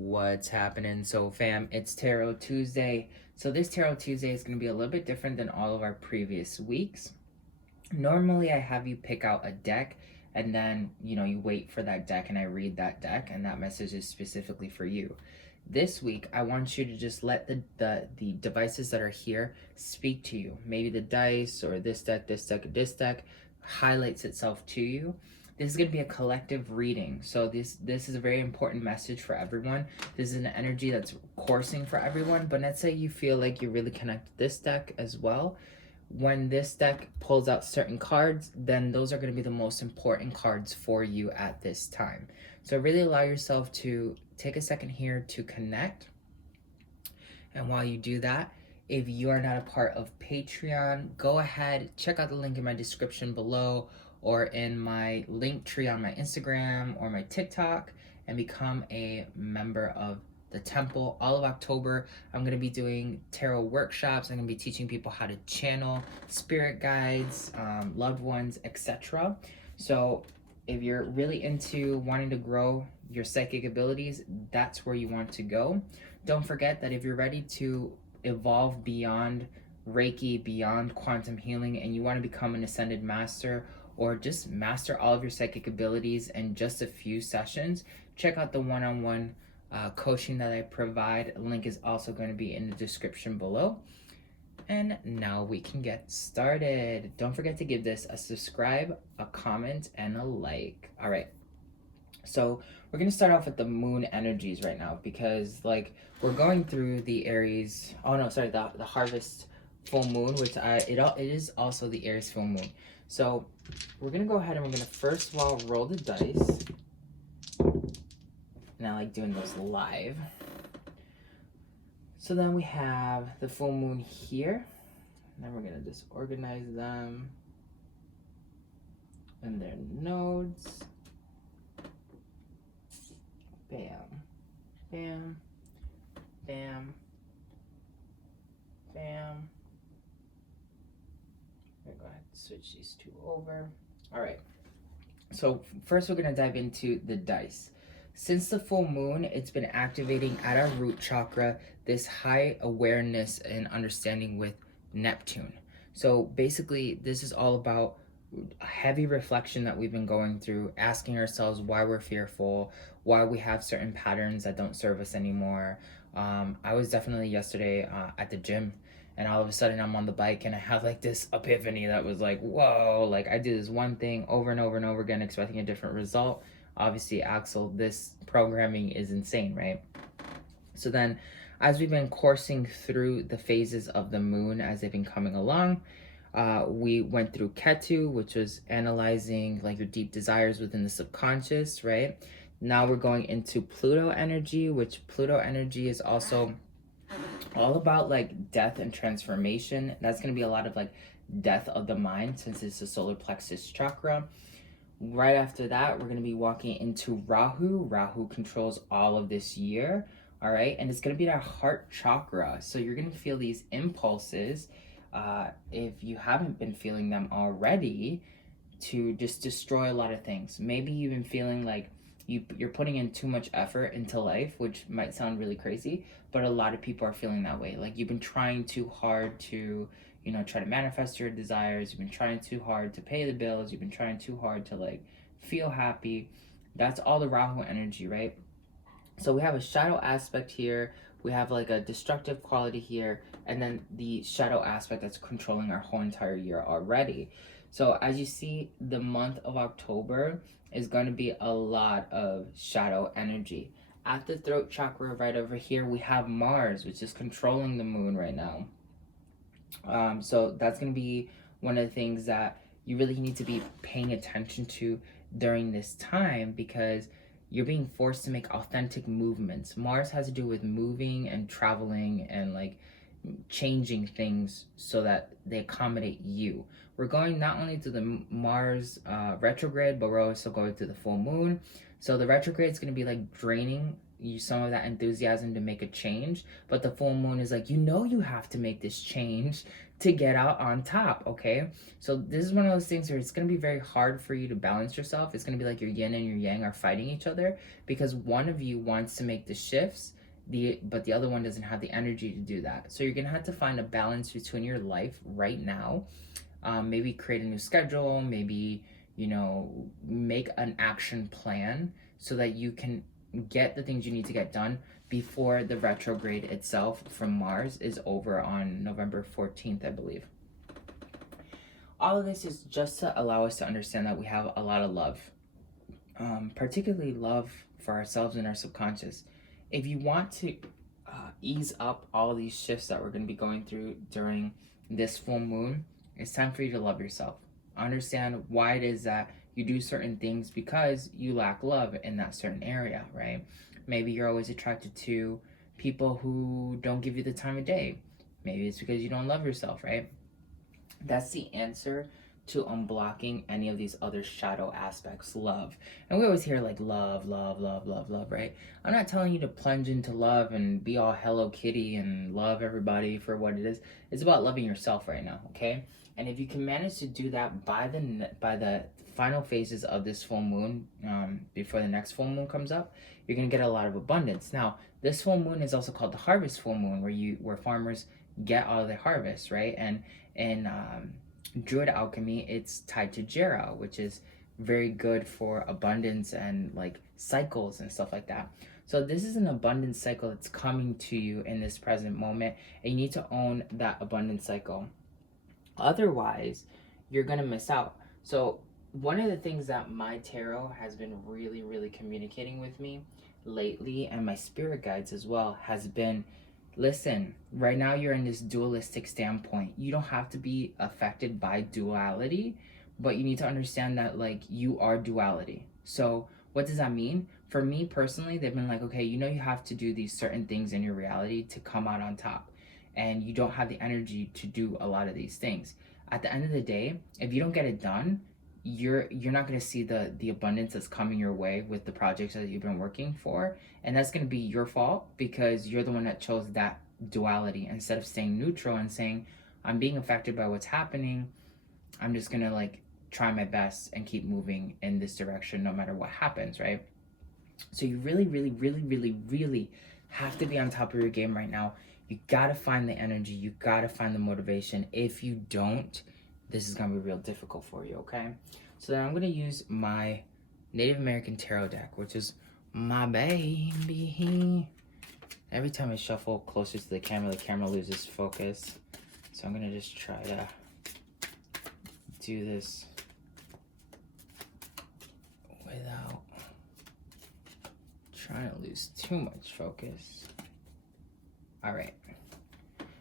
What's happening? So fam, it's Tarot Tuesday. So this Tarot Tuesday is going to be a little bit different than all of our previous weeks. Normally I have you pick out a deck and then, you wait for that deck and I read that deck and that message is specifically for you. This week, I want you to just let the devices that are here speak to you. Maybe the dice or this deck highlights itself to you. This is going to be a collective reading. So this is a very important message for everyone. This is an energy that's coursing for everyone. But let's say you feel like you really connect to this deck as well. When this deck pulls out certain cards, then those are going to be the most important cards for you at this time. So really allow yourself to take a second here to connect. And while you do that, if you are not a part of Patreon, go ahead, check out the link in my description below or in my link tree on my Instagram or my TikTok and become a member of the temple. All of October, I'm going to be doing tarot workshops. I'm going to be teaching people how to channel spirit guides, loved ones, etc. So if you're really into wanting to grow your psychic abilities, that's where you want to go. Don't forget that if you're ready to evolve beyond Reiki, beyond quantum healing, and you want to become an ascended master or just master all of your psychic abilities in just a few sessions, check out the one-on-one coaching that I provide. Link is also going to be in the description below. And now we can get started. Don't forget to give this a subscribe, a comment, and a like. All right. So we're going to start off with the moon energies right now because we're going through the Aries. Oh no, sorry, the harvest full moon, which it is also the Aries full moon. So we're going to go ahead and we're going to first of all roll the dice. And I like doing those live. So then we have the full moon here. And then we're going to just organize them and their nodes. Bam, bam, bam, bam. I'm going to go ahead and switch these two over. All right. So first we're going to dive into the dice. Since the full moon, it's been activating at our root chakra this high awareness and understanding with Neptune. So basically, this is all about a heavy reflection that we've been going through, asking ourselves why we're fearful, why we have certain patterns that don't serve us anymore. I was definitely yesterday at the gym, and all of a sudden I'm on the bike and I have this epiphany that was whoa, I do this one thing over and over and over again expecting a different result. Obviously, Axel, this programming is insane, right? So then, as we've been coursing through the phases of the moon as they've been coming along, we went through Ketu, which was analyzing your deep desires within the subconscious, right? Now we're going into Pluto energy, which Pluto energy is also all about death and transformation. That's going to be a lot of death of the mind since it's the solar plexus chakra. Right after that, we're going to be walking into Rahu. Rahu controls all of this year, all right? And it's going to be our heart chakra. So you're going to feel these impulses, if you haven't been feeling them already, to just destroy a lot of things. Maybe you've been feeling you're putting in too much effort into life, which might sound really crazy, but a lot of people are feeling that way. You've been trying too hard to try to manifest your desires. You've been trying too hard to pay the bills. You've been trying too hard to feel happy. That's all the Rahu energy, right? So we have a shadow aspect here. We have a destructive quality here, and then the shadow aspect that's controlling our whole entire year already. So as you see, the month of October is going to be a lot of shadow energy. At the throat chakra right over here, we have Mars, which is controlling the moon right now. So that's going to be one of the things that you really need to be paying attention to during this time because you're being forced to make authentic movements. Mars has to do with moving and traveling and changing things so that they accommodate you. We're going not only to the Mars retrograde, but we're also going to the full moon. So the retrograde is going to be draining some of that enthusiasm to make a change, but the full moon is like, you have to make this change to get out on top, okay? So this is one of those things where it's going to be very hard for you to balance yourself. It's going to be like your yin and your yang are fighting each other, because one of you wants to make the shifts, but the other one doesn't have the energy to do that. So you're going to have to find a balance between your life right now. Maybe create a new schedule, maybe, make an action plan so that you can get the things you need to get done before the retrograde itself from Mars is over on November 14th, I believe. All of this is just to allow us to understand that we have a lot of love, particularly love for ourselves and our subconscious. If you want to ease up all these shifts that we're going to be going through during this full moon, it's time for you to love yourself. Understand why it is that you do certain things, because you lack love in that certain area, right? Maybe you're always attracted to people who don't give you the time of day. Maybe it's because you don't love yourself, right? That's the answer to unblocking any of these other shadow aspects. Love. And we always hear like love, love, love, love, love, right? I'm not telling you to plunge into love and be all Hello Kitty and love everybody for what it is. It's about loving yourself right now, okay? And if you can manage to do that by the final phases of this full moon, before the next full moon comes up, you're gonna get a lot of abundance. Now, this full moon is also called the harvest full moon, where farmers get all of their harvest, right? And in Druid alchemy, it's tied to Jera, which is very good for abundance and like cycles and stuff like that. So this is an abundance cycle that's coming to you in this present moment, and you need to own that abundance cycle. Otherwise, you're gonna miss out. So one of the things that my tarot has been really, really communicating with me lately, and my spirit guides as well, has been, listen, right now you're in this dualistic standpoint. You don't have to be affected by duality, but you need to understand that like you are duality. So what does that mean? For me personally, they've been like, okay, you have to do these certain things in your reality to come out on top. And you don't have the energy to do a lot of these things. At the end of the day, if you don't get it done, you're not going to see the abundance that's coming your way with the projects that you've been working for, and that's going to be your fault, because you're the one that chose that duality instead of staying neutral and saying, I'm being affected by what's happening, I'm just going to like try my best and keep moving in this direction no matter what happens, right? So you really, really, really, really, really have to be on top of your game right now. You gotta find the energy, you gotta find the motivation. If you don't, this is gonna be real difficult for you, okay? So then I'm gonna use my Native American Tarot deck, which is my baby. Every time I shuffle closer to the camera loses focus. So I'm gonna just try to do this without trying to lose too much focus. All right,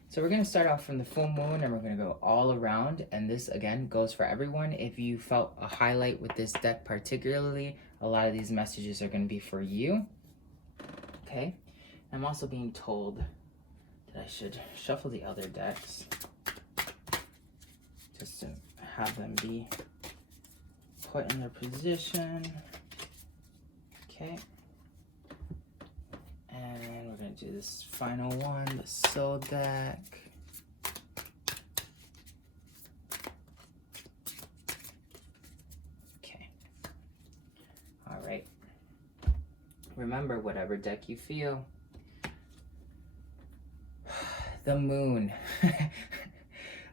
so we're gonna start off from the full moon, and we're gonna go all around, and this again goes for everyone. If you felt a highlight with this deck particularly, a lot of these messages are gonna be for you, okay? I'm also being told that I should shuffle the other decks just to have them be put in their position, okay? And then we're going to do this final one, the soul deck. Okay. All right. Remember, whatever deck you feel. The moon.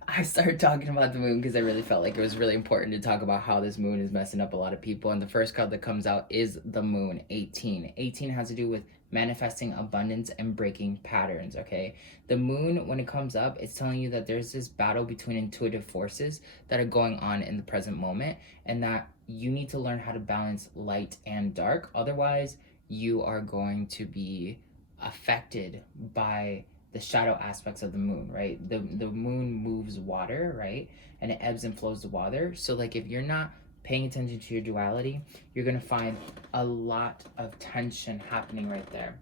I started talking about the moon because I really felt like it was really important to talk about how this moon is messing up a lot of people. And the first card that comes out is the moon, 18. 18 has to do with manifesting abundance and breaking patterns, okay? The moon, when it comes up, it's telling you that there's this battle between intuitive forces that are going on in the present moment, and that you need to learn how to balance light and dark. Otherwise, you are going to be affected by the shadow aspects of the moon, right? The moon moves water, right? And it ebbs and flows the water. So like if you're not paying attention to your duality, you're gonna find a lot of tension happening right there.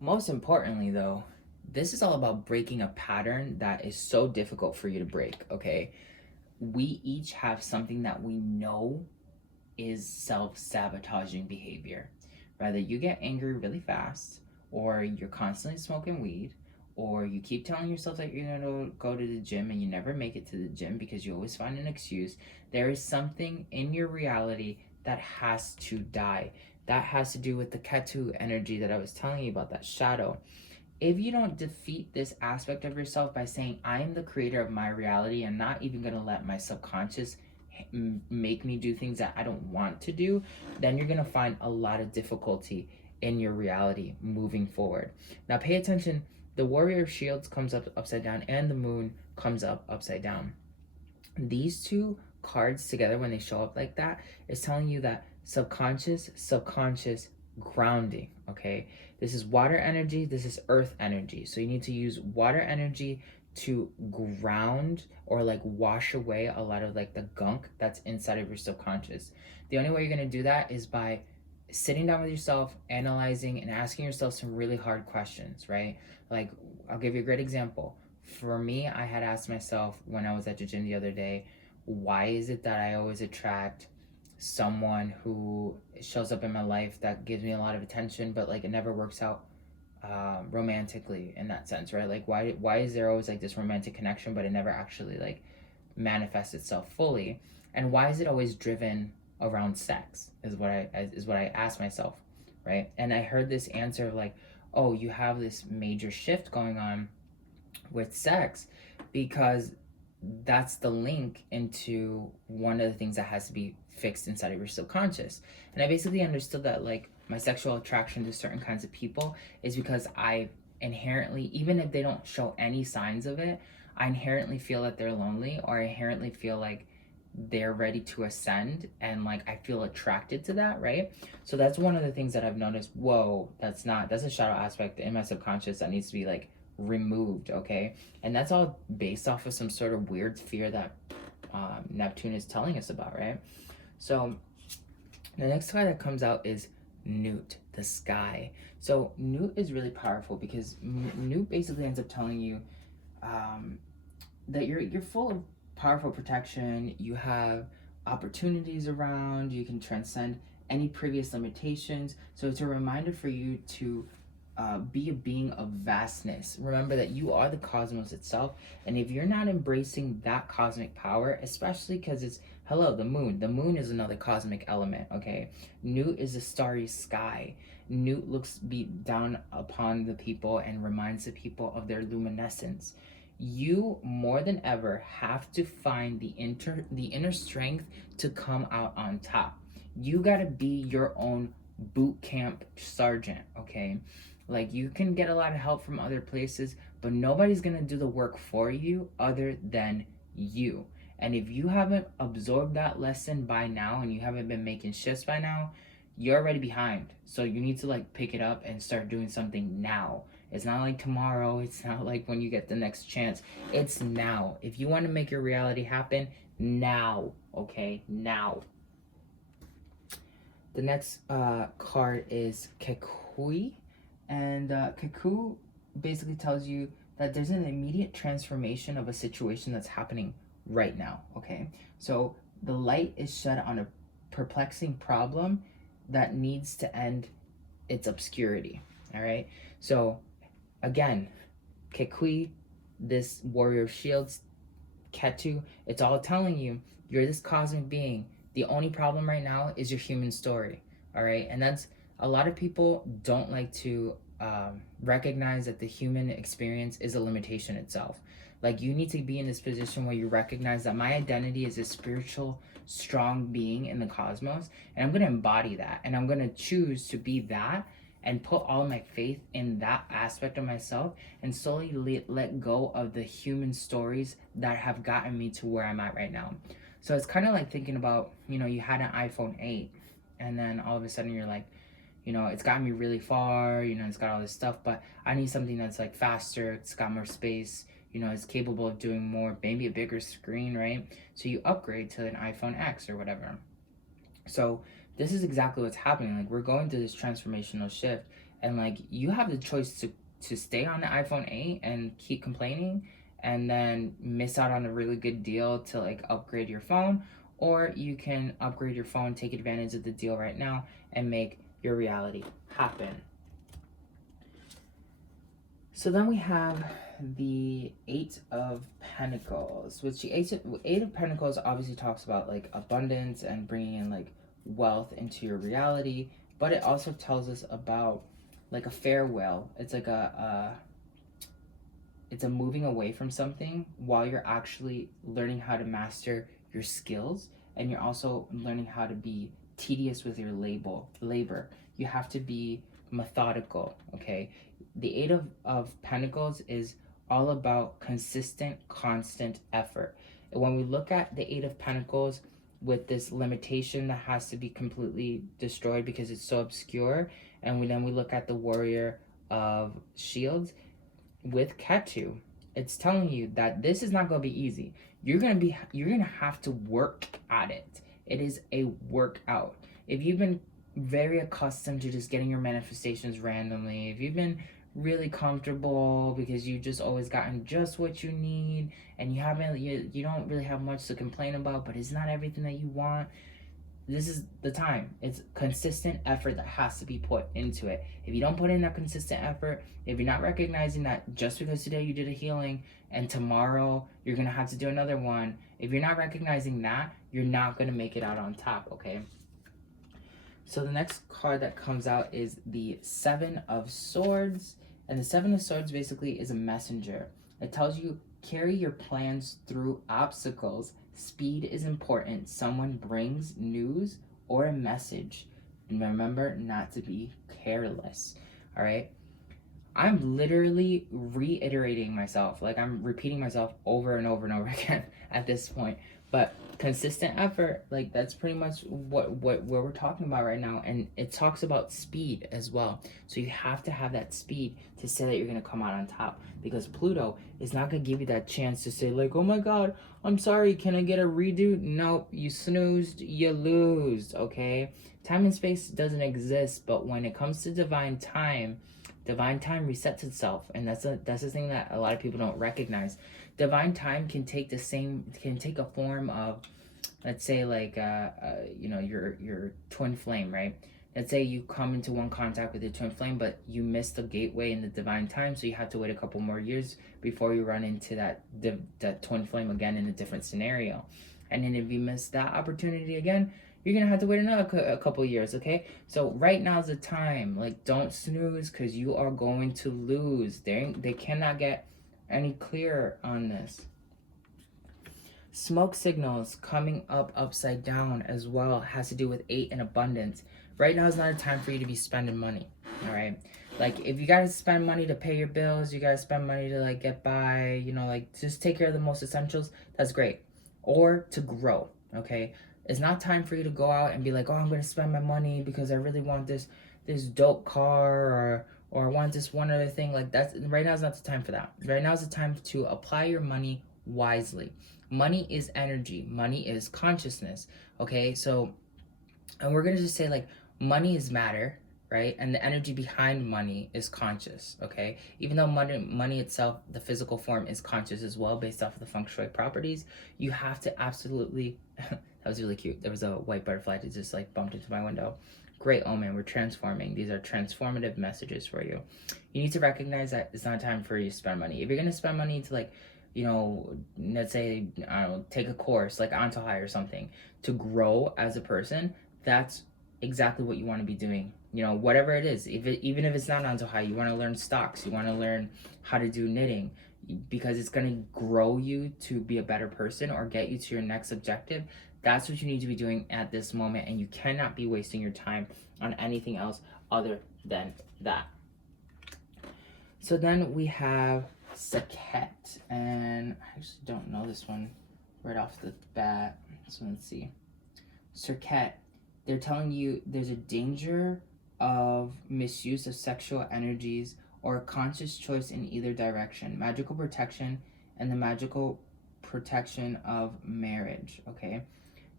Most importantly though, this is all about breaking a pattern that is so difficult for you to break, okay? We each have something that we know is self-sabotaging behavior, Rather you get angry really fast, or you're constantly smoking weed, or you keep telling yourself that you're going to go to the gym and you never make it to the gym because you always find an excuse, there is something in your reality that has to die. That has to do with the Ketu energy that I was telling you about, that shadow. If you don't defeat this aspect of yourself by saying, I am the creator of my reality, I'm not even going to let my subconscious make me do things that I don't want to do, then you're going to find a lot of difficulty in your reality moving forward. Now pay attention, the Warrior of Shields comes up upside down and the Moon comes up upside down. These two cards together, when they show up like that, is telling you that subconscious grounding, okay? This is water energy, this is earth energy. So you need to use water energy to ground or like wash away a lot of like the gunk that's inside of your subconscious. The only way you're going to do that is by sitting down with yourself, analyzing and asking yourself some really hard questions, right? Like, I'll give you a great example. For me, I had asked myself when I was at the gym the other day, why is it that I always attract someone who shows up in my life that gives me a lot of attention, but like it never works out romantically in that sense, right? Like why is there always like this romantic connection, but it never actually like manifests itself fully? And why is it always driven around sex is what I asked myself, right? And I heard this answer of like, oh, you have this major shift going on with sex because that's the link into one of the things that has to be fixed inside of your subconscious. And I basically understood that like my sexual attraction to certain kinds of people is because I inherently, even if they don't show any signs of it, I inherently feel that they're lonely, or I inherently feel like they're ready to ascend, and like I feel attracted to that, right? So that's one of the things that I've noticed. Whoa, that's a shadow aspect in my subconscious that needs to be like removed, okay? And that's all based off of some sort of weird fear that Neptune is telling us about, right? So the next card that comes out is Newt, the sky. So Newt is really powerful because Newt basically ends up telling you that you're full of powerful protection, you have opportunities around, you can transcend any previous limitations. So it's a reminder for you to be a being of vastness. Remember that you are the cosmos itself, and if you're not embracing that cosmic power, especially because it's the moon is another cosmic element, okay? Newt is a starry sky. Newt looks down upon the people and reminds the people of their luminescence. You more than ever have to find the inner strength to come out on top. You gotta be your own boot camp sergeant, okay? Like, you can get a lot of help from other places, but nobody's gonna do the work for you other than you. And if you haven't absorbed that lesson by now and you haven't been making shifts by now, you're already behind. So you need to like pick it up and start doing something now. It's not like tomorrow. It's not like when you get the next chance. It's now. If you want to make your reality happen, now. Okay? Now. The next card is Kekui. And Keku basically tells you that there's an immediate transformation of a situation that's happening right now. Okay? So the light is shed on a perplexing problem that needs to end its obscurity. All right? So again, Kekui, this Warrior of Shields, Ketu, it's all telling you you're this cosmic being. The only problem right now is your human story, all right? And that's, a lot of people don't like to recognize that the human experience is a limitation itself. Like, you need to be in this position where you recognize that my identity is a spiritual, strong being in the cosmos, and I'm going to embody that, and I'm going to choose to be that and put all my faith in that aspect of myself and slowly let go of the human stories that have gotten me to where I'm at right now. So it's kind of like thinking about, you had an iPhone 8 and then all of a sudden you're like, it's gotten me really far, it's got all this stuff, but I need something that's like faster, it's got more space, it's capable of doing more, maybe a bigger screen, right? So you upgrade to an iPhone X or whatever. So this is exactly what's happening. Like, we're going through this transformational shift, and like, you have the choice to stay on the iPhone 8 and keep complaining and then miss out on a really good deal to like upgrade your phone, or you can upgrade your phone, take advantage of the deal right now, and make your reality happen. So then we have the Eight of Pentacles, which the Eight of Pentacles obviously talks about like abundance and bringing in like wealth into your reality, but it also tells us about like a farewell. It's like it's a moving away from something while you're actually learning how to master your skills, and you're also learning how to be tedious with your labor. You have to be methodical, okay? The Eight of Pentacles is all about consistent, constant effort. And when we look at the Eight of Pentacles with this limitation that has to be completely destroyed because it's so obscure, and then we look at the Warrior of Shields with Ketu, it's telling you that this is not going to be easy. You're gonna have to work at it. It is a workout. If you've been very accustomed to just getting your manifestations randomly, if you've been really comfortable because you just always gotten just what you need, and you don't really have much to complain about, but it's not everything that you want, this is the time. It's consistent effort that has to be put into it. If you don't put in that consistent effort, if you're not recognizing that just because today you did a healing and tomorrow you're gonna have to do another one, if you're not recognizing that, you're not gonna make it out on top, okay? So the next card that comes out is the Seven of Swords. And the Seven of Swords basically is a messenger. It tells you carry your plans through obstacles. Speed is important. Someone brings news or a message. Remember not to be careless. All right. I'm literally reiterating myself. Like I'm repeating myself over and over and over again at this point. But consistent effort, like that's pretty much what we're talking about right now. And it talks about speed as well. So you have to have that speed to say that you're gonna come out on top, because Pluto is not gonna give you that chance to say like, oh my God, I'm sorry, can I get a redo? Nope, you snoozed, you lose, okay? Time and space doesn't exist, but when it comes to divine time resets itself, and that's the thing that a lot of people don't recognize. Divine time can take a form of, let's say like your twin flame, right? Let's say you come into one contact with your twin flame, but you missed the gateway in the divine time, so you have to wait a couple more years before you run into that twin flame again in a different scenario. And then if you miss that opportunity again, you're gonna have to wait a couple years, okay? So right now's the time. Like, don't snooze, because you are going to lose. They cannot get any clearer on this. Smoke signals coming up upside down as well has to do with 8 and abundance. Right now is not a time for you to be spending money, all right? Like, if you gotta spend money to pay your bills, you gotta spend money to like get by, like just take care of the most essentials, that's great. Or to grow, okay? It's not time for you to go out and be like, oh, I'm going to spend my money because I really want this dope car, or I want this one other thing. Like, that's right now is not the time for that. Right now is the time to apply your money wisely. Money is energy. Money is consciousness. Okay, so, and we're going to just say like money is matter, right? And the energy behind money is conscious, okay? Even though money itself, the physical form, is conscious as well based off of the feng shui properties, you have to absolutely... That was really cute. There was a white butterfly that just like bumped into my window. Great omen. We're transforming. These are transformative messages for you. You need to recognize that it's not time for you to spend money. If you're going to spend money to like, let's say, I don't know, take a course like Antojai or something to grow as a person, that's exactly what you want to be doing. Whatever it is, even if it's not Antojai, you want to learn stocks, you want to learn how to do knitting, because it's going to grow you to be a better person or get you to your next objective. That's what you need to be doing at this moment, and you cannot be wasting your time on anything else other than that. So then we have Saket, and I actually don't know this one right off the bat, so let's see. Saket, they're telling you there's a danger of misuse of sexual energies or a conscious choice in either direction. Magical protection and the magical protection of marriage, okay?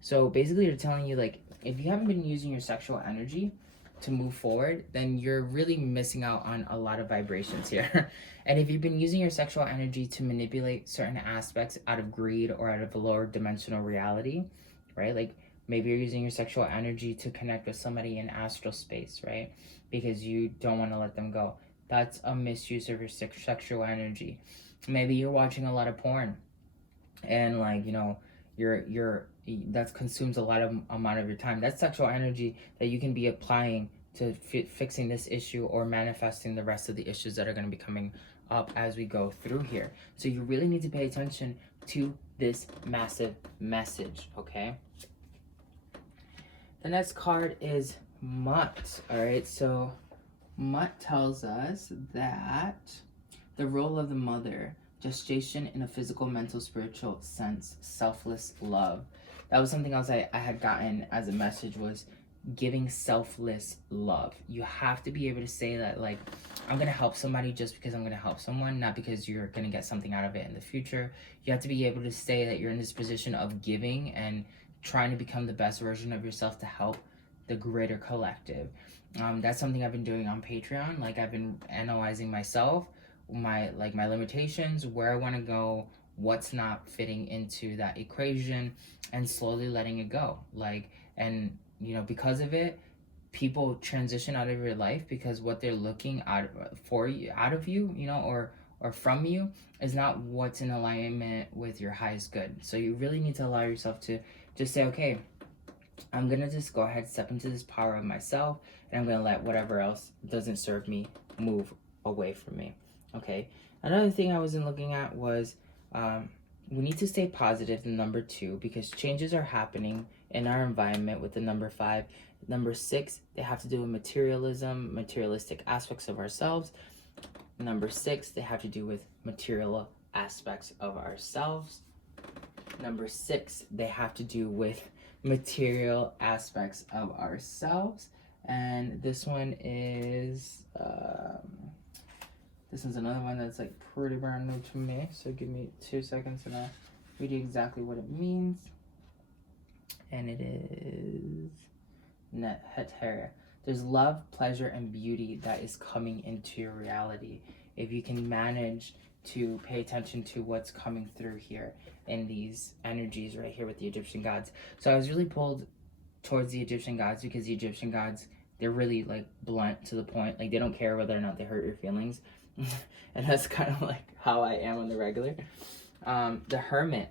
So basically they're telling you, like, if you haven't been using your sexual energy to move forward, then you're really missing out on a lot of vibrations here. And if you've been using your sexual energy to manipulate certain aspects out of greed or out of a lower dimensional reality, right? Like, Maybe you're using your sexual energy to connect with somebody in astral space, right? Because you don't want to let them go. That's a misuse of your sexual energy. Maybe you're watching a lot of porn, and like, you know, that consumes a lot of amount of your time. That's sexual energy that you can be applying to fixing this issue or manifesting the rest of the issues that are going to be coming up as we go through here. So you really need to pay attention to this massive message, okay? The next card is Mutt. All right, so Mutt tells us that the role of the mother, gestation in a physical, mental, spiritual sense, selfless love. That was something else I had gotten as a message, was giving selfless love. You have to be able to say that, like, I'm going to help somebody just because I'm going to help someone, not because you're going to get something out of it in the future. You have to be able to say that you're in this position of giving and trying to become the best version of yourself to help the greater collective. That's something I've been doing on Patreon. Like, I've been analyzing myself, my limitations, where I want to go, what's not fitting into that equation, and slowly letting it go. Like, and you know, because of it, people transition out of your life because what they're looking out of you, you know, or from you, is not what's in alignment with your highest good. So you really need to allow yourself to just say, okay, I'm gonna just go ahead, step into this power of myself, and I'm gonna let whatever else doesn't serve me move away from me. Okay. Another thing I wasn't looking at was we need to stay positive, the number 2, because changes are happening in our environment with the number 5. Number 6, they have to do with materialism, materialistic aspects of ourselves. Number 6, they have to do with material aspects of ourselves. Number 6, they have to do with material aspects of ourselves. And this one is this is another one that's like pretty brand new to me. So give me 2 seconds and I'll read you exactly what it means. And it is Heteria. There's love, pleasure, and beauty that is coming into your reality. If you can manage to pay attention to what's coming through here in these energies right here with the Egyptian gods. So I was really pulled towards the Egyptian gods because the Egyptian gods, they're really like blunt to the point. Like, they don't care whether or not they hurt your feelings. And that's kind of like how I am on the regular. The Hermit.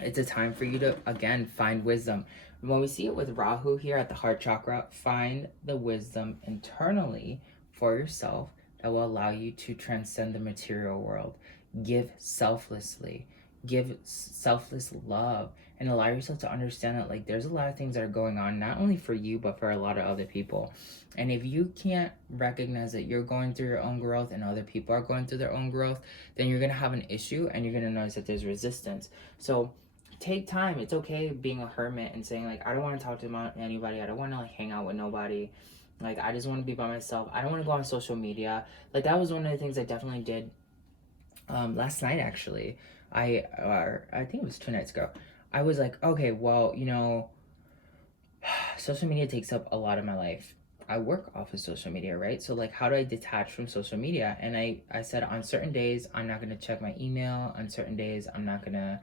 It's a time for you to, again, find wisdom. When we see it with Rahu here at the heart chakra, find the wisdom internally for yourself that will allow you to transcend the material world. Give selflessly. Give selfless love. And allow yourself to understand that, like, there's a lot of things that are going on, not only for you, but for a lot of other people. And if you can't recognize that you're going through your own growth and other people are going through their own growth, then you're going to have an issue and you're going to notice that there's resistance. So take time. It's okay being a hermit and saying, like, I don't want to talk to anybody. I don't want to, like, hang out with nobody. Like, I just want to be by myself. I don't want to go on social media. Like, that was one of the things I definitely did last night, actually. I think it was 2 nights ago. I was like, okay, well, you know, social media takes up a lot of my life. I work off of social media, right? So, like, how do I detach from social media? And I said, on certain days, I'm not going to check my email. On certain days, I'm not going to,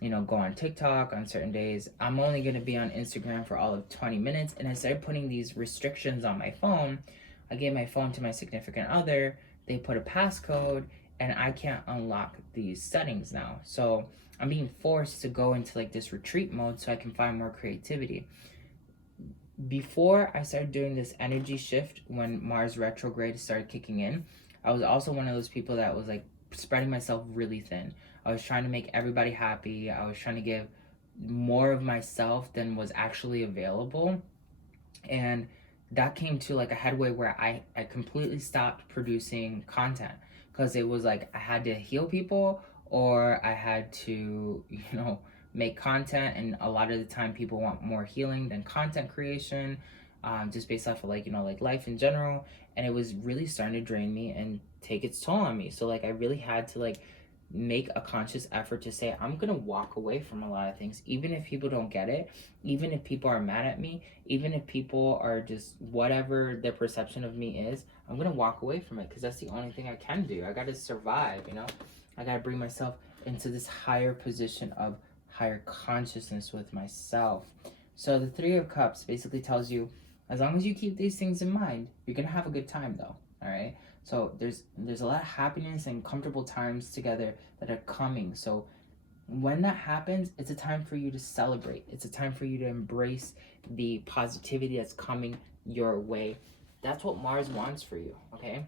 you know, go on TikTok. On certain days, I'm only going to be on Instagram for all of 20 minutes. And I started putting these restrictions on my phone. I gave my phone to my significant other. They put a passcode, and I can't unlock these settings now. So I'm being forced to go into like this retreat mode so I can find more creativity. Before I started doing this energy shift, when Mars retrograde started kicking in, I was also one of those people that was like spreading myself really thin. I was trying to make everybody happy. I was trying to give more of myself than was actually available. And that came to like a headway where I completely stopped producing content, because it was like I had to heal people or I had to, you know, make content. And a lot of the time people want more healing than content creation, just based off of like, you know, like life in general. And it was really starting to drain me and take its toll on me. So like I really had to like make a conscious effort to say, I'm gonna walk away from a lot of things, even if people don't get it, even if people are mad at me, even if people are just whatever their perception of me is, I'm gonna walk away from it, because that's the only thing I can do. I gotta survive, you know? I gotta bring myself into this higher position of higher consciousness with myself. So the Three of Cups basically tells you, as long as you keep these things in mind, you're gonna have a good time though. All right. So there's a lot of happiness and comfortable times together that are coming. So when that happens, it's a time for you to celebrate. It's a time for you to embrace the positivity that's coming your way. That's what Mars wants for you, okay?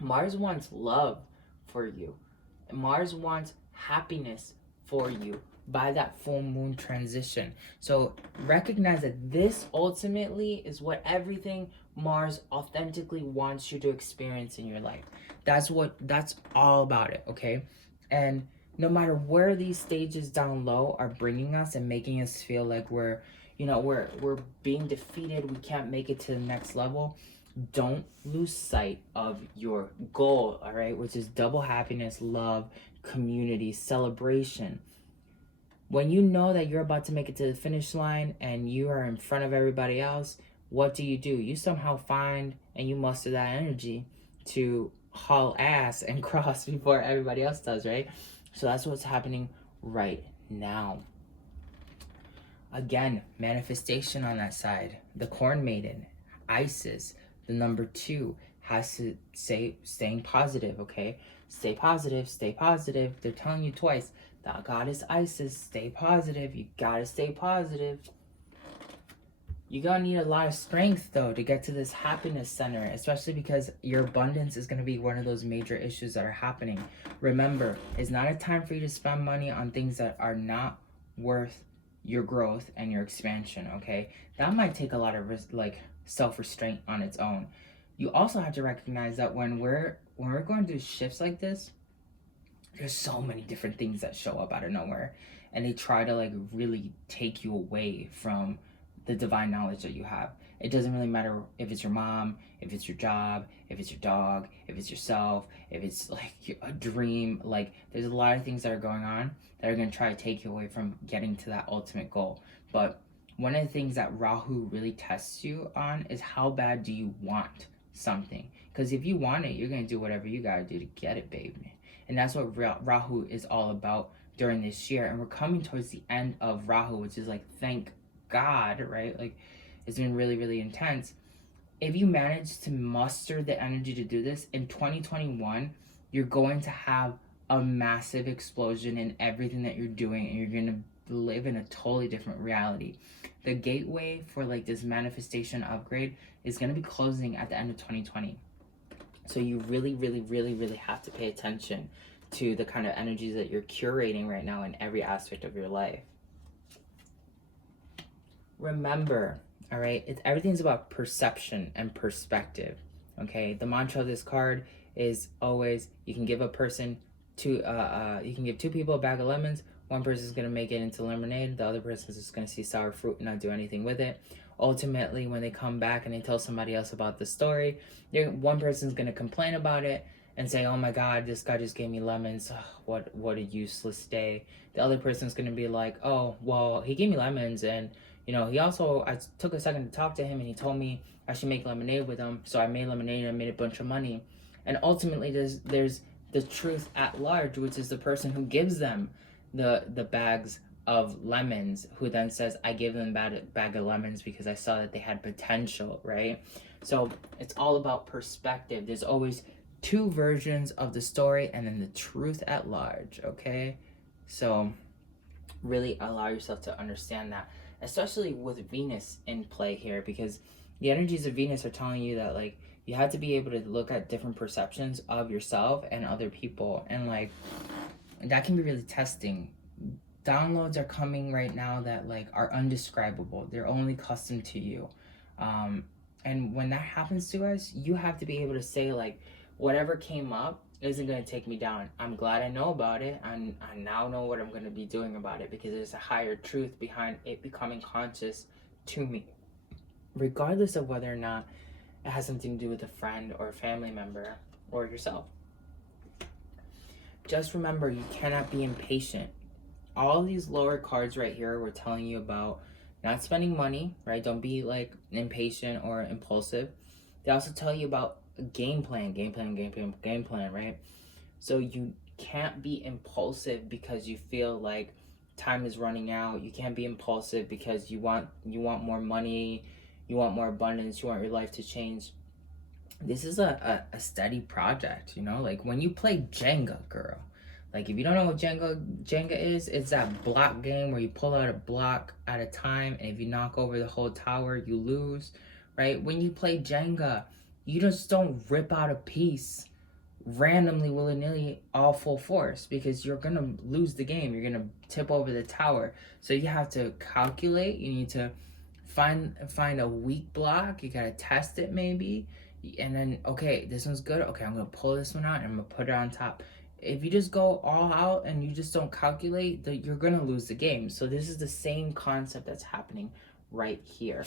Mars wants love for you. Mars wants happiness for you by that full moon transition. So recognize that this ultimately is what everything Mars authentically wants you to experience in your life. That's all about it, okay? And no matter where these stages down low are bringing us and making us feel like we're being defeated, we can't make it to the next level, don't lose sight of your goal, all right, which is double happiness, love, community, celebration. When you know that you're about to make it to the finish line and you are in front of everybody else, what do? You somehow find and you muster that energy to haul ass and cross before everybody else does, right? So that's what's happening right now. Again, manifestation on that side. The Corn Maiden, Isis, the number 2 has to say staying positive, okay? Stay positive, stay positive. They're telling you twice. The goddess Isis, stay positive. You gotta stay positive. You're gonna need a lot of strength though to get to this happiness center, especially because your abundance is gonna be one of those major issues that are happening. Remember, it's not a time for you to spend money on things that are not worth your growth and your expansion, okay? That might take a lot of risk, like self-restraint on its own. You also have to recognize that when we're going through shifts like this, there's so many different things that show up out of nowhere, and they try to like really take you away from the divine knowledge that you have. It doesn't really matter if it's your mom, if it's your job, if it's your dog, if it's yourself, if it's like a dream. Like there's a lot of things that are going on that are going to try to take you away from getting to that ultimate goal. But one of the things that Rahu really tests you on is how bad do you want something? Because if you want it, you're going to do whatever you got to do to get it, baby. And that's what Rahu is all about during this year. And we're coming towards the end of Rahu, which is like, thank God, right? Like, it's been really, really intense. If you manage to muster the energy to do this, in 2021, you're going to have a massive explosion in everything that you're doing, and you're going to live in a totally different reality. The gateway for like this manifestation upgrade is going to be closing at the end of 2020. So you really, really, really, really have to pay attention to the kind of energies that you're curating right now in every aspect of your life. Remember, all right, everything's about perception and perspective, okay? The mantra of this card is always, you can give a person you can give 2 people a bag of lemons. One person's going to make it into lemonade. The other person's just going to see sour fruit and not do anything with it. Ultimately, when they come back and they tell somebody else about the story, one person's going to complain about it and say, oh my God, this guy just gave me lemons. Oh, what a useless day. The other person's going to be like, oh, well, he gave me lemons, and I took a second to talk to him, and he told me I should make lemonade with him. So I made lemonade and I made a bunch of money. And ultimately, there's the truth at large, which is the person who gives them the bags of lemons, who then says, I gave them a bag of lemons because I saw that they had potential, right? So it's all about perspective. There's always 2 versions of the story and then the truth at large, okay? So really allow yourself to understand that, especially with Venus in play here, because the energies of Venus are telling you that like you have to be able to look at different perceptions of yourself and other people, and like that can be really testing. Downloads are coming right now that like are undescribable. They're only custom to you. And when that happens to us, you have to be able to say like, whatever came up isn't going to take me down. I'm glad I know about it, and I now know what I'm going to be doing about it, because there's a higher truth behind it becoming conscious to me, regardless of whether or not it has something to do with a friend or a family member or yourself. Just remember, you cannot be impatient. All these lower cards right here were telling you about not spending money, right? Don't be like impatient or impulsive. They also tell you about a game plan, right? So you can't be impulsive because you feel like time is running out. You can't be impulsive because you want more money, you want more abundance, you want your life to change. This is a steady project, you know? Like when you play Jenga, girl. Like if you don't know what Jenga is, it's that block game where you pull out a block at a time, and if you knock over the whole tower, you lose, right? When you play Jenga, you just don't rip out a piece randomly, willy-nilly, all full force, because you're gonna lose the game. You're gonna tip over the tower. So you have to calculate. You need to find a weak block. You gotta test it maybe, and then okay, this one's good. Okay, I'm gonna pull this one out and I'm gonna put it on top. If you just go all out and you just don't calculate, you're gonna lose the game. So this is the same concept that's happening right here.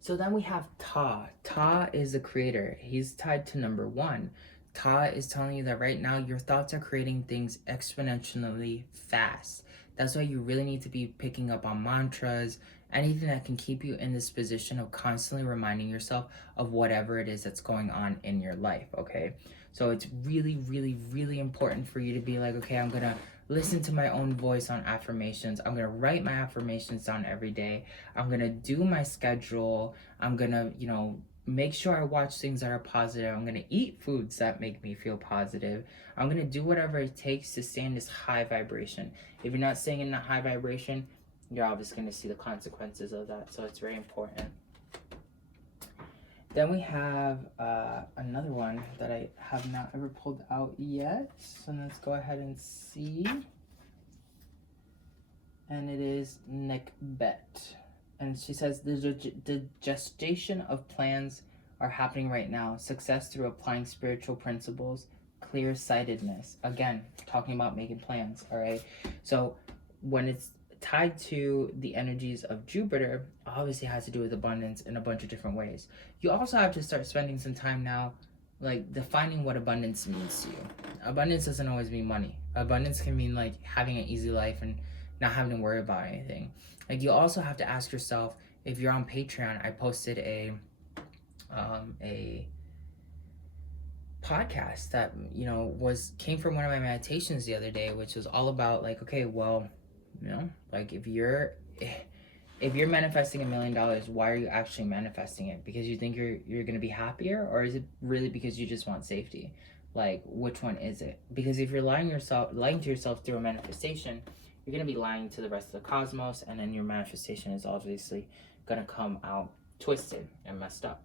So then we have Ta. Ta is the creator. He's tied to number 1. Ta is telling you that right now your thoughts are creating things exponentially fast. That's why you really need to be picking up on mantras, anything that can keep you in this position of constantly reminding yourself of whatever it is that's going on in your life, okay? So it's really, really, really important for you to be like, okay, I'm gonna listen to my own voice on affirmations. I'm gonna write my affirmations down every day. I'm gonna do my schedule. I'm gonna, you know, make sure I watch things that are positive. I'm gonna eat foods that make me feel positive. I'm gonna do whatever it takes to stay in this high vibration. If you're not staying in that high vibration, you're obviously gonna see the consequences of that. So it's very important. Then we have another one that I have not ever pulled out yet. So let's go ahead and see. And it is Nekbet. And she says, the gestation of plans are happening right now. Success through applying spiritual principles. Clear-sightedness. Again, talking about making plans, all right? So when it's tied to the energies of Jupiter, obviously has to do with abundance in a bunch of different ways. You also have to start spending some time now like defining what abundance means to you. Abundance doesn't always mean money. Abundance can mean like having an easy life and not having to worry about anything. Like you also have to ask yourself, if you're on Patreon, I posted a podcast that, you know, came from one of my meditations the other day, which was all about like, okay, well, you know, like if you're manifesting $1 million, why are you actually manifesting it? Because you think you're gonna be happier, or is it really because you just want safety? Like, which one is it? Because if you're lying to yourself through a manifestation, you're gonna be lying to the rest of the cosmos, and then your manifestation is obviously gonna come out twisted and messed up.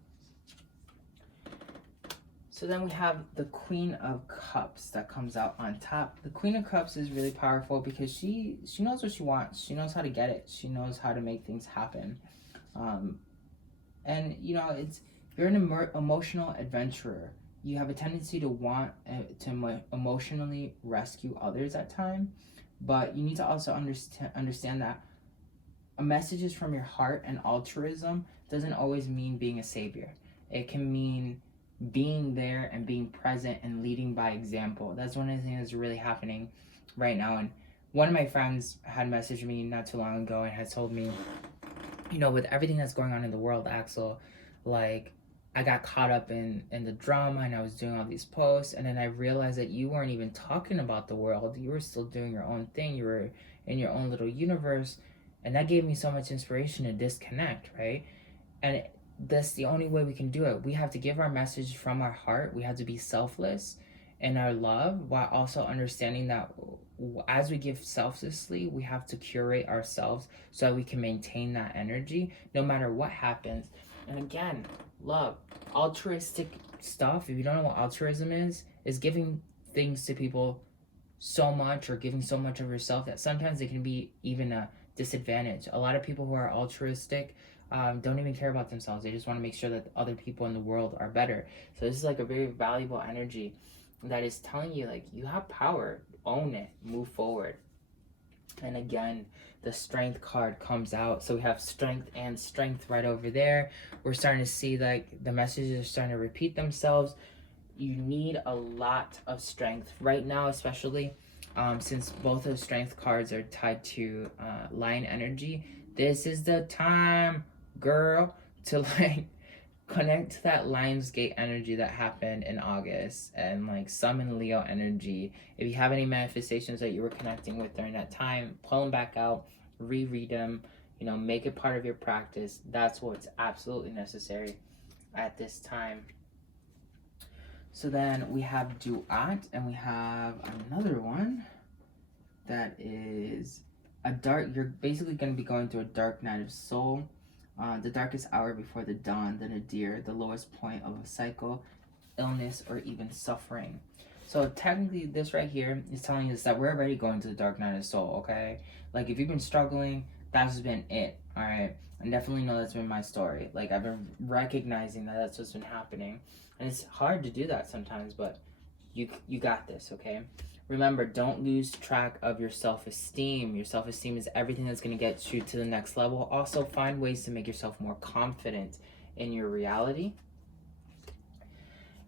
So then we have the Queen of Cups that comes out on top. The Queen of Cups is really powerful because she knows what she wants. She knows how to get it. She knows how to make things happen. And, you know, you're an emotional adventurer. You have a tendency to want to emotionally rescue others at times. But you need to also understand that messages from your heart and altruism doesn't always mean being a savior. It can mean being there and being present and leading by example. That's one of the things that's really happening right now. And one of my friends had messaged me not too long ago and had told me, you know, with everything that's going on in the world, Axel, like I got caught up in the drama and I was doing all these posts, and then I realized that you weren't even talking about the world. You were still doing your own thing. You were in your own little universe, and that gave me so much inspiration to disconnect, right? And that's the only way we can do it. We have to give our message from our heart. We have to be selfless in our love, while also understanding that as we give selflessly, we have to curate ourselves so that we can maintain that energy no matter what happens. And again, love, altruistic stuff, if you don't know what altruism is giving things to people so much, or giving so much of yourself that sometimes it can be even a disadvantage. A lot of people who are altruistic don't even care about themselves. They just want to make sure that other people in the world are better. So this is like a very valuable energy that is telling you, like, you have power, own it, move forward. And again, the Strength card comes out. So we have strength and strength right over there. We're starting to see like the messages are starting to repeat themselves. You need a lot of strength right now, especially since both of the strength cards are tied to lion energy. This is the time, girl, to like connect to that Lionsgate energy that happened in August, and like summon Leo energy. If you have any manifestations that you were connecting with during that time, pull them back out, reread them, you know, make it part of your practice. That's what's absolutely necessary at this time. So then we have Duat, and we have another one that is a dark. You're basically going to be going through a dark night of soul, the darkest hour before the dawn, the nadir, the lowest point of a cycle, illness, or even suffering. So technically, this right here is telling us that we're already going to the dark night of soul. Okay, like if you've been struggling, that's been it. All right, I definitely know that's been my story. Like I've been recognizing that that's what's been happening, and it's hard to do that sometimes, but you got this. Okay. Remember, don't lose track of your self-esteem. Your self-esteem is everything that's going to get you to the next level. Also, find ways to make yourself more confident in your reality.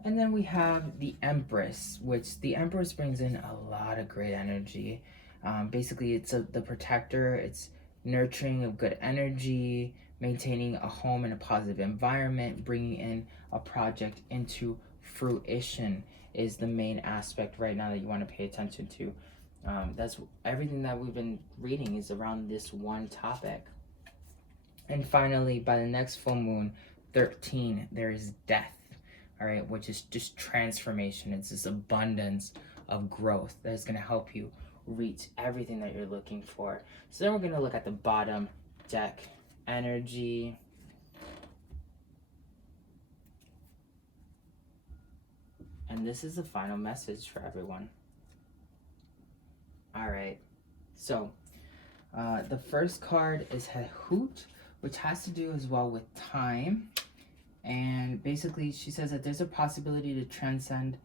And then we have the Empress, which the Empress brings in a lot of great energy. Basically, it's the protector. It's nurturing of good energy, maintaining a home and a positive environment, bringing in a project into fruition is the main aspect right now that you want to pay attention to. That's everything that we've been reading is around this one topic. And finally, by the next full moon, 13, there is death, all right, which is just transformation. It's this abundance of growth that is going to help you reach everything that you're looking for. So then we're going to look at the bottom deck energy. And this is the final message for everyone. All right. So the first card is Hehut, which has to do as well with time. And basically, she says that there's a possibility to transcend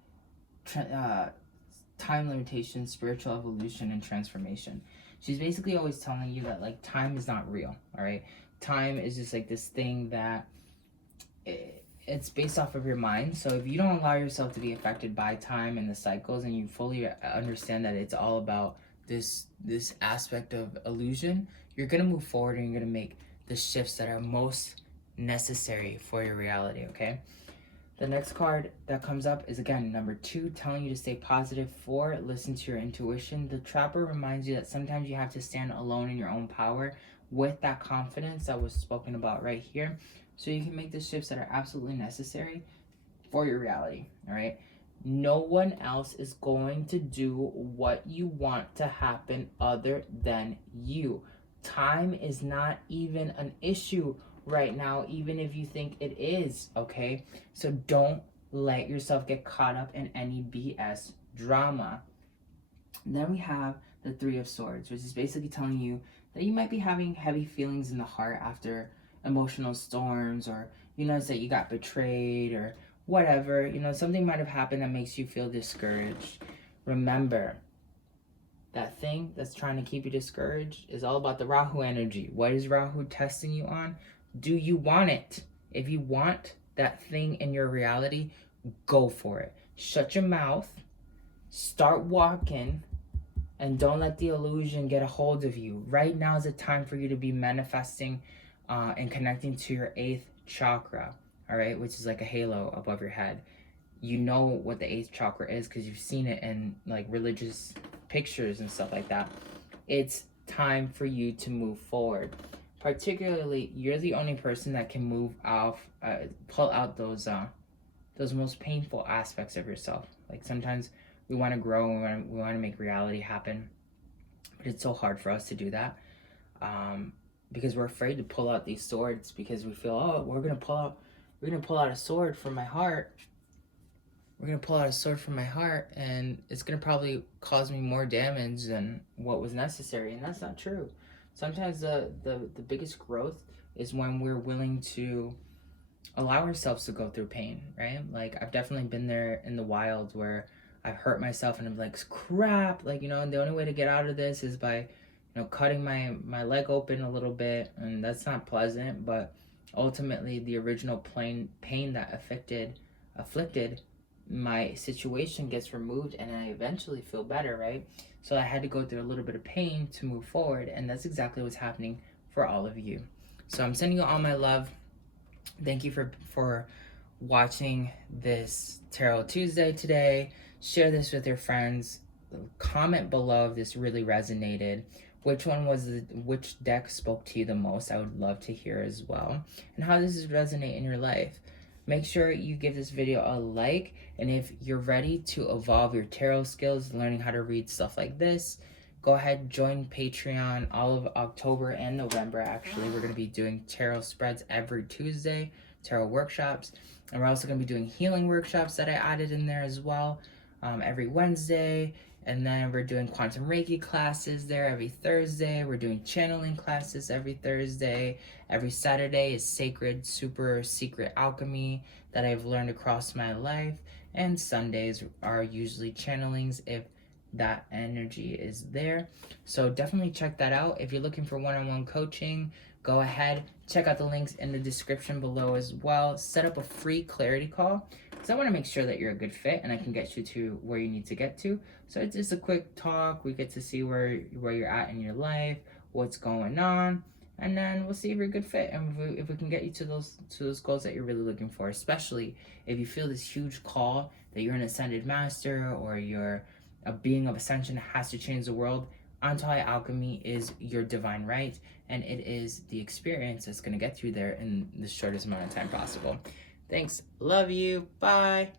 time limitations, spiritual evolution, and transformation. She's basically always telling you that, like, time is not real, all right? Time is just, like, this thing that it's based off of your mind. So if you don't allow yourself to be affected by time and the cycles, and you fully understand that it's all about this aspect of illusion, you're going to move forward and you're going to make the shifts that are most necessary for your reality, okay? The next card that comes up is, again, number 2, telling you to stay positive. 4, listen to your intuition. The Trapper reminds you that sometimes you have to stand alone in your own power with that confidence that was spoken about right here, so you can make the shifts that are absolutely necessary for your reality, all right? No one else is going to do what you want to happen other than you. Time is not even an issue right now, even if you think it is, okay? So don't let yourself get caught up in any BS drama. Then we have the 3 of Swords, which is basically telling you that you might be having heavy feelings in the heart after emotional storms, or you notice that you got betrayed or whatever, you know, something might have happened that makes you feel discouraged. Remember, that thing that's trying to keep you discouraged is all about the Rahu energy. What is Rahu testing you on? Do you want it? If you want that thing in your reality, go for it. Shut your mouth, start walking, and don't let the illusion get a hold of you. Right now is the time for you to be manifesting and connecting to your 8th chakra, all right, which is like a halo above your head. You know what the 8th chakra is because you've seen it in like religious pictures and stuff like that. It's time for you to move forward. Particularly, you're the only person that can move off, pull out those most painful aspects of yourself. Like sometimes we want to grow and we want to make reality happen, but it's so hard for us to do that because we're afraid to pull out these swords, because we feel, oh, we're gonna pull out a sword from my heart. We're gonna pull out a sword from my heart, and it's gonna probably cause me more damage than what was necessary, and that's not true. Sometimes the biggest growth is when we're willing to allow ourselves to go through pain, right? Like I've definitely been there in the wild where I've hurt myself and I'm like, crap, like, you know, and the only way to get out of this is by, you know, cutting my leg open a little bit, and that's not pleasant, but ultimately the original pain that afflicted my situation gets removed, and I eventually feel better, right? So I had to go through a little bit of pain to move forward, and that's exactly what's happening for all of you. So I'm sending you all my love. Thank you for watching this Tarot Tuesday today. Share this with your friends. Comment below if this really resonated. Which deck spoke to you the most? I would love to hear as well. And how does this resonate in your life? Make sure you give this video a like, and if you're ready to evolve your tarot skills, learning how to read stuff like this, go ahead, join Patreon. All of October and November, actually, we're going to be doing tarot spreads every Tuesday, tarot workshops, and we're also going to be doing healing workshops that I added in there as well, every Wednesday. And then we're doing Quantum Reiki classes there every Thursday. We're doing channeling classes every Thursday. Every Saturday is sacred, super secret alchemy that I've learned across my life. And Sundays are usually channelings if that energy is there. So definitely check that out. If you're looking for one-on-one coaching, go ahead, check out the links in the description below as well. Set up a free clarity call because I want to make sure that you're a good fit and I can get you to where you need to get to. So it's just a quick talk. We get to see where you're at in your life, what's going on, and then we'll see if you're a good fit and if we can get you to those goals that you're really looking for. Especially if you feel this huge call that you're an ascended master or you're a being of ascension that has to change the world. Antojai Alchemy is your divine right, and it is the experience that's going to get you there in the shortest amount of time possible. Thanks. Love you. Bye.